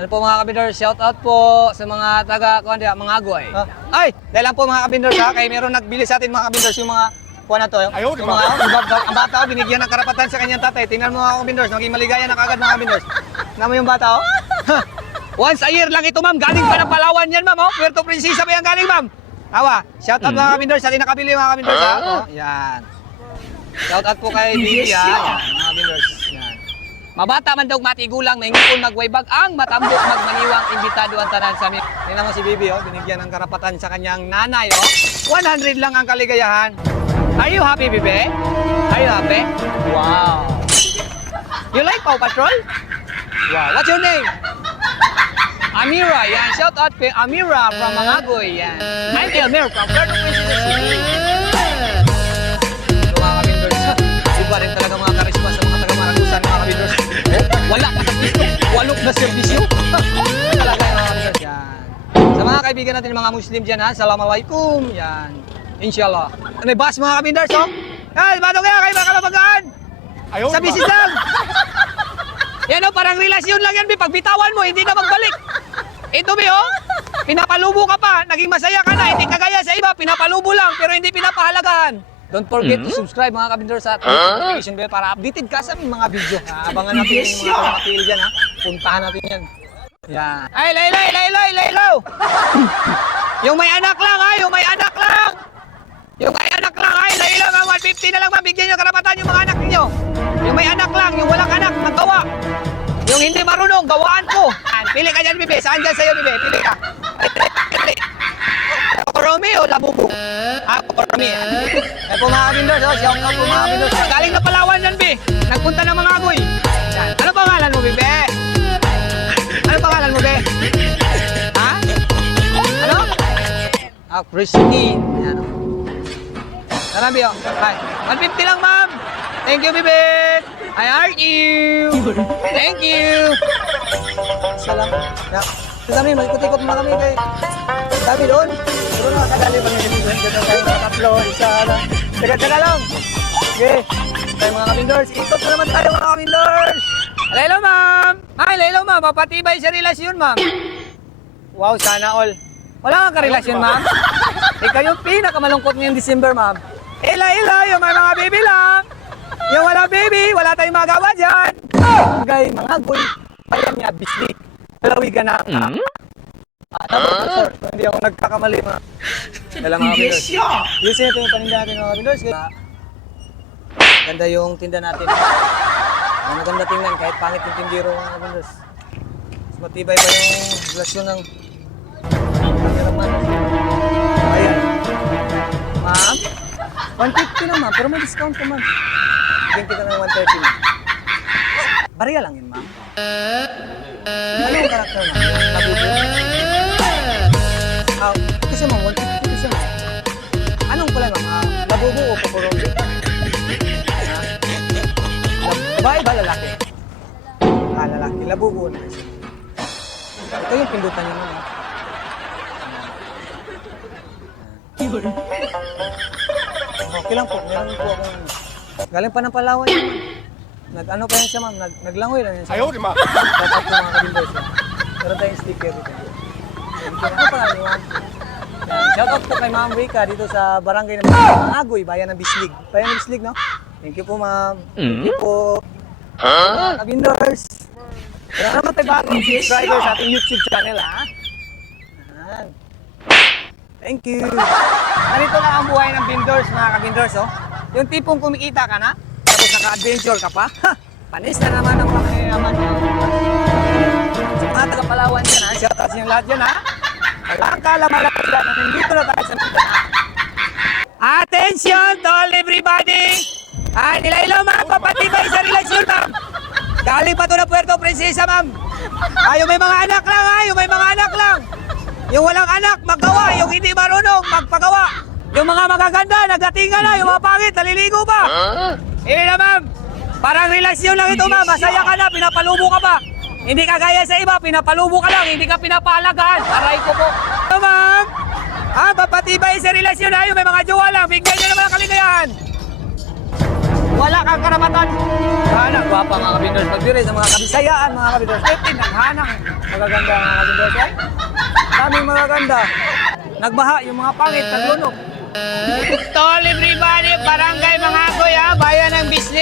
Ano po mga kabindors, shout out po sa mga taga, kuhan diya, mga agoy. Ay, dahil lang po mga kabindors ha, kay meron nagbili sa atin mga kabindors yung mga kuha na to. Yung, Ayaw, di yung ba? mga, yung bab- ang bata oh, binigyan ng karapatan sa kanyang tatay. Tingnan mo mga kabindors, maging maligaya na kagad mga kabindors. Tingnan mo yung bata oh. Once a year lang ito ma'am, galing pa ng Palawan yan ma'am oh. Puerto Princesa ba yan galing ma'am? Awa, shout out mga kabindors, sa atin nakabili mga kabindors ha. Oh, yan. Shout out po kay Bibi ha. Yan, mga kabindors. Mabata man daw matigulang, may ngipon magwaybag ang matambok magmaniwang imbitado ang tanan sa amin. Tingnan mo si Bibi, oh, binigyan ng karapatan sa kanyang nanay. Oh. 100 lang ang kaligayahan. Are you happy, Bibi? Are you happy? Wow. You like Paw Patrol? Wow. What's your name? Amira, yan. Shout out kay Amira from Mangagoy, yan. I'm Elmer from Puerto Princesa City. Mga kabindors. Iba rin talaga mga karisma sa mga taga Maragusan, mga kabindors. Oh, wala. Walok na servisyo. Yan. Sa mga kaibigan natin, mga Muslim dyan, ha? Assalamualaikum. Yan. Inshallah. May bus, mga kabindors, oh. Ay, bato kaya kayo mga kalabagaan. Ayaw, Sa di ba? bisisang. Yan o, parang relasyon lang yan, Bi. Pag bitawan mo, hindi na magbalik. Ito, Bi, oh. Pinapalubo ka pa, naging masaya ka na, hindi kagaya sa iba, pinapalubo lang, pero hindi pinapahalagahan. Don't forget to subscribe mga kabindor sa ating notification bell para updated ka sa aming mga video. Ha? Abangan natin yung mga kapatid dyan, ha? Puntahan natin yan. Yan. Ay, Layloy, Layloy, Layloy! yung may anak lang, ha? Yung may anak lang! Yung may anak lang, ay, Layloy, mga 150 na lang, mabigyan nyo karapatan yung mga anak ninyo. Yung may anak lang, yung walang anak, magawa. Yung hindi marunong, gawaan ko. Pili ka dyan, Bibi. Saan dyan sa'yo, Bibi? Pili ka. Pili. Koromi o labubo? Ah, koromi. Ay po mga kabindors, oh. Siyang po mga kabindors. Galing na Palawan yan, Bi. Nagpunta ng mga agoy. Yan. Ano pangalan mo, Bibi? Ano pangalan mo, Bi? Ha? Ano? Ah, Christine. Yan. Tara, Bi, oh. Hi. 150 lang, ma'am. Thank you, Bibi. I heart you. Thank you. Salamat. Ya. Kami, mag-ikot-ikot muna kami kay dami doon. Siguro nakakadali pa nila dito. Dito tayo mga tatlo, isa na. Teka-teka lang. Okay. Tayo mga kabindors. Ikot na naman tayo mga kabindors. Lelo, ma'am. Ay, Lelo, ma'am. Mapatibay sa relasyon, ma'am. Wow, sana all. Wala kang karelasyon, ma'am. Ikaw yung pinakamalungkot ngayong December, ma'am. Ila, ila, yung may mga baby lang. Yung wala baby, wala tayong magawa dyan. Gay, mga goy. Ayan niya, bislik. Lalawigan na. Ah, tapos, sir, kung hindi ako nagkakamali, mga. Dala mga Windows. Yes, ito yung paninda natin mga. Kaya, ganda yung tinda natin. Ang maganda tingnan, kahit pangit yung tindiro mga. Mas matibay pa yung relasyon ng cameraman. Ayan. Ma'am, 150 lang ma'am, pero may discount pa ma'am. Bigyan kita ng 130 ma'am. Bariya lang yun ma'am. Yung karakter ma'am? Labubo? Ah, kasi ma'am, 150 kasi ma'am. Anong pala ma'am? Ah, labubo o poporombi? Ah, lab- babae ba lalaki? Ah, lalaki. Labubo na kasi. Ito yung pindutan niyo ma'am. Okay lang po, meron po akong. Galing pa ng Palawan. Nag-ano pa yan siya ma'am, Nag, naglangoy lang yan siya. Ayaw? Shout out po mga kabindors. yan. Meron tayong sticker dito. Thank you. Ano pala ni ma'am? Shout out po kay Ma'am Rika dito sa barangay ng Agoy, Bayan ng Bislig. Bayan ng Bislig, no? Thank you po ma'am. Thank you po. Huh? Kabindors. Wala naman tayo bagong subscriber sa ating YouTube channel, ha? Thank you. Ganito lang ang buhay ng bindors, mga kabindors, oh. Yung tipong kumikita ka na, naka-adventure ka pa, ha, panis na naman ang pangyayaman niya. Sa mga taga-Palawan dyan, ha, shout out sa lahat dyan, ha. Ang kalaman dyan, at nandito na tayo sa mga. Attention to all everybody! Ah, nilaylo, ma'am, papatibay sa relasyon, ma'am. Galing pa to na Puerto Princesa, ma'am. Yung may mga anak lang, ha, yung may mga anak lang. Yung walang anak, maggawa. Yung hindi marunong, magpagawa. Yung mga magaganda, nagdatingan na. Yung mga pangit, naliligo pa. Hindi na, ma'am. Parang relasyon lang ito, ma'am. Masaya ka na, pinapalubo ka pa. Hindi ka gaya sa iba, pinapalubo ka lang, hindi ka pinapahalagaan. Aray ko po. Ito, ma'am. Ah, papatibay sa relasyon na yung may mga jowa lang. Bigyan nyo naman ang kaligayahan. Wala kang karapatan. Hanang, gwapa mga kabindors. Pagdiri sa mga kabisayaan, mga kabindors. Eh, tinanghanang. Magaganda mga kabindors. Eh? Daming magaganda. Nagbaha yung mga pangit, naglunok. Tol, everybody, barangay mga koy. Bayan ng Bislig.